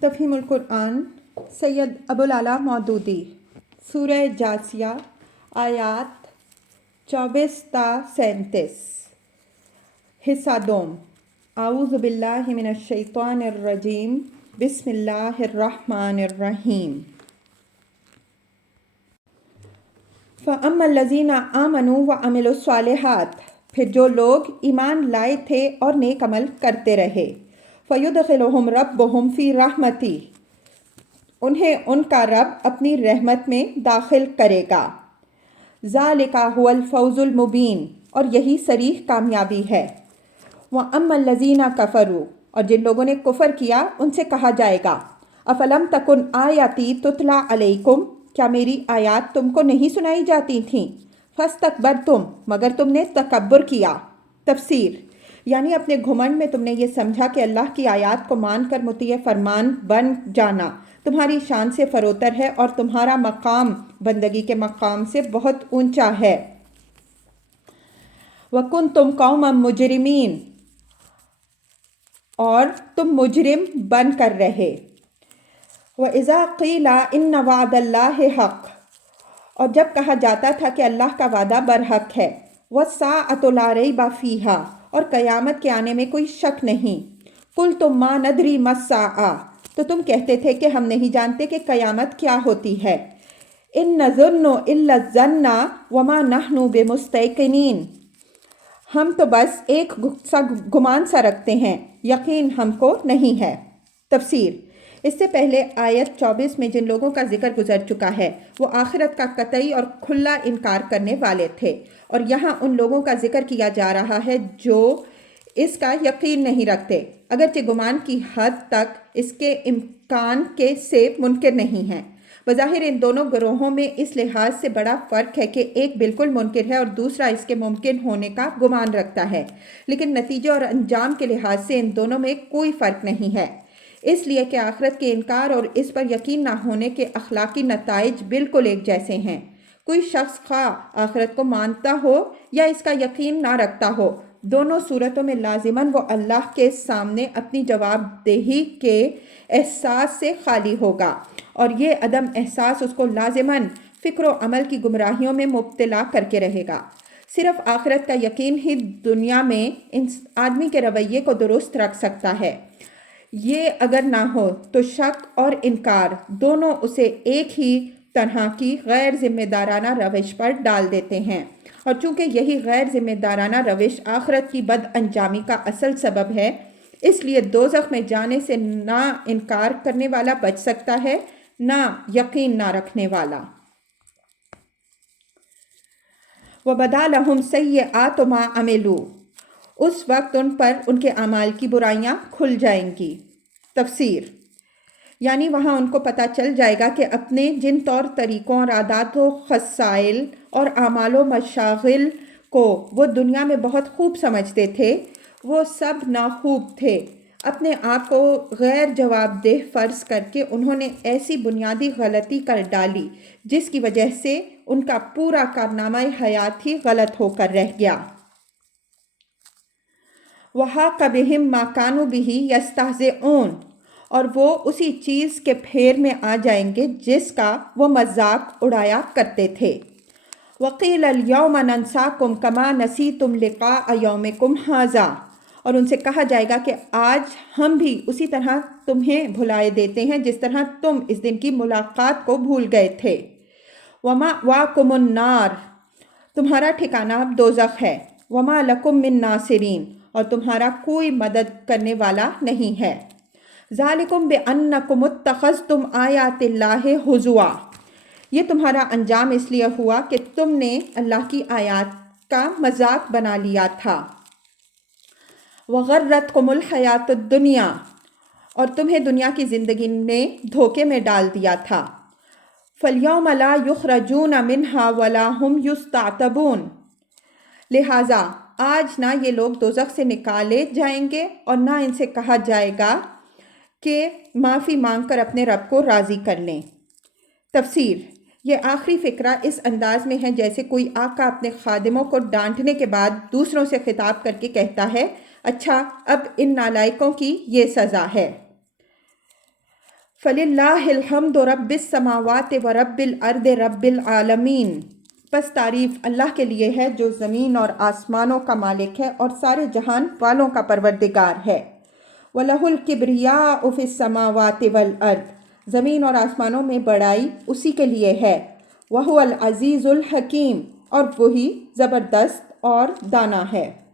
تفہیم القرآن سید ابوالعلا مودودی سورہ جاثیہ آیات 24 تا 37 حصہ دوم اعوذ باللہ من الشیطان الرجیم بسم اللہ الرحمن الرحیم فَأَمَّا الَّذِينَ آمَنُوا وَعَمِلُوا الصَّالِحَاتِ پھر جو لوگ ایمان لائے تھے اور نیک عمل کرتے رہے فَيُدْخِلُهُمْ رَبُّهُمْ فِي رَحْمَتِهِ انہیں ان کا رب اپنی رحمت میں داخل کرے گا ذَلِكَ هُوَ الْفَوْزُ الْمُبِينُ اور یہی صریح کامیابی ہے وَأَمَّا الَّذِينَ كَفَرُوا اور جن لوگوں نے کفر کیا ان سے کہا جائے گا أَفَلَمْ تَكُنْ آيَاتِي تُتْلَى عَلَيْكُمْ کیا میری آیات تم کو نہیں سنائی جاتی تھیں فَاسْتَكْبَرْتُمْ مگر تم نے تکبر کیا تفسیر یعنی اپنے گھمنڈ میں تم نے یہ سمجھا کہ اللہ کی آیات کو مان کر مطیع فرمان بن جانا تمہاری شان سے فروتر ہے اور تمہارا مقام بندگی کے مقام سے بہت اونچا ہے وَكُنْتُمْ قَوْمًا مُجْرِمِينَ اور تم مجرم بن کر رہے وَإِذَا قِيلَ إِنَّ وَعْدَ اللَّهِ حَقٌّ اور جب کہا جاتا تھا کہ اللہ کا وعدہ برحق ہے وَالسَّاعَةُ لَا رَيْبَ فِيهَا اور قیامت کے آنے میں کوئی شک نہیں قُلْتُمْ مَا نَدْرِي مَا السَّاعَةُ تو تم کہتے تھے کہ ہم نہیں جانتے کہ قیامت کیا ہوتی ہے إِن نَظُنُّ إِلَّا الظَّنَّ وَمَا نَحْنُ بِمُسْتَيْقِنِينَ ہم تو بس ایک سا گمان سا رکھتے ہیں یقین ہم کو نہیں ہے تفسیر اس سے پہلے آیت 24 میں جن لوگوں کا ذکر گزر چکا ہے وہ آخرت کا قطعی اور کھلا انکار کرنے والے تھے اور یہاں ان لوگوں کا ذکر کیا جا رہا ہے جو اس کا یقین نہیں رکھتے اگرچہ گمان کی حد تک اس کے امکان کے سے منکر نہیں ہیں بظاہر ان دونوں گروہوں میں اس لحاظ سے بڑا فرق ہے کہ ایک بالکل منکر ہے اور دوسرا اس کے ممکن ہونے کا گمان رکھتا ہے لیکن نتیجے اور انجام کے لحاظ سے ان دونوں میں کوئی فرق نہیں ہے اس لیے کہ آخرت کے انکار اور اس پر یقین نہ ہونے کے اخلاقی نتائج بالکل ایک جیسے ہیں کوئی شخص خواہ آخرت کو مانتا ہو یا اس کا یقین نہ رکھتا ہو دونوں صورتوں میں لازماً وہ اللہ کے سامنے اپنی جواب دہی کے احساس سے خالی ہوگا اور یہ عدم احساس اس کو لازماً فکر و عمل کی گمراہیوں میں مبتلا کر کے رہے گا صرف آخرت کا یقین ہی دنیا میں آدمی کے رویے کو درست رکھ سکتا ہے یہ اگر نہ ہو تو شک اور انکار دونوں اسے ایک ہی طرح کی غیر ذمہ دارانہ روش پر ڈال دیتے ہیں اور چونکہ یہی غیر ذمہ دارانہ روش آخرت کی بد انجامی کا اصل سبب ہے اس لیے دوزخ میں جانے سے نہ انکار کرنے والا بچ سکتا ہے نہ یقین نہ رکھنے والا وَبَدَا لَهُمْ سَيِّئَاتُ مَا عَمِلُوا اس وقت ان پر ان کے اعمال کی برائیاں کھل جائیں گی تفسیر یعنی وہاں ان کو پتہ چل جائے گا کہ اپنے جن طور طریقوں اور عادات و خصائل اور اعمال و مشاغل کو وہ دنیا میں بہت خوب سمجھتے تھے وہ سب ناخوب تھے اپنے آپ کو غیر جواب دہ فرض کر کے انہوں نے ایسی بنیادی غلطی کر ڈالی جس کی وجہ سے ان کا پورا کارنامہ حیات ہی غلط ہو کر رہ گیا وَحَاقَ بِهِم مَا كَانُوا بِهِ يَسْتَهْزِئُونَ اور وہ اسی چیز کے پھیر میں آ جائیں گے جس کا وہ مذاق اڑایا کرتے تھے وَقِيلَ الْيَوْمَ نَنْسَاكُمْ كَمَا نَسِيتُمْ لِقَاءَ يَوْمِكُمْ هَٰذَا اور ان سے کہا جائے گا کہ آج ہم بھی اسی طرح تمہیں بھلائے دیتے ہیں جس طرح تم اس دن کی ملاقات کو بھول گئے تھے وَمَأْوَاكُمُ النَّارُ تمہارا ٹھکانہ اب دوزخ ہے وَمَا لَكُم مِّن نَاصِرِينَ اور تمہارا کوئی مدد کرنے والا نہیں ہے ذَلِكُمْ بِأَنَّكُمُ اتَّخَذْتُمْ آيَاتِ اللَّهِ هُزُوًا یہ تمہارا انجام اس لیے ہوا کہ تم نے اللہ کی آیات کا مذاق بنا لیا تھا وَغَرَّتْكُمُ الْحَيَاةُ الدُّنْيَا اور تمہیں دنیا کی زندگی نے دھوکے میں ڈال دیا تھا فَالْيَوْمَ لَا يُخْرَجُونَ مِنْهَا وَلَا هُمْ يُسْتَعْتَبُونَ لہٰذا آج نہ یہ لوگ دوزخ سے نکالے جائیں گے اور نہ ان سے کہا جائے گا کہ معافی مانگ کر اپنے رب کو راضی کر لیں تفسیر یہ آخری فقرہ اس انداز میں ہے جیسے کوئی آقا اپنے خادموں کو ڈانٹنے کے بعد دوسروں سے خطاب کر کے کہتا ہے اچھا اب ان نالائقوں کی یہ سزا ہے فَلِلَّهِ الْحَمْدُ رَبِّ السَّمَاوَاتِ وَرَبِّ الْأَرْضِ رَبِّ الْعَالَمِينَ۔ پس تعریف اللہ کے لیے ہے جو زمین اور آسمانوں کا مالک ہے اور سارے جہان والوں کا پروردگار ہے۔ وَلَهُ الْكِبْرِيَاءُ فِي السَّمَاوَاتِ وَالْأَرْضِ، زمین اور آسمانوں میں بڑائی اسی کے لیے ہے۔ وَهُوَ الْعَزِيزُ الْحَكِيمُ، اور وہی زبردست اور دانا ہے۔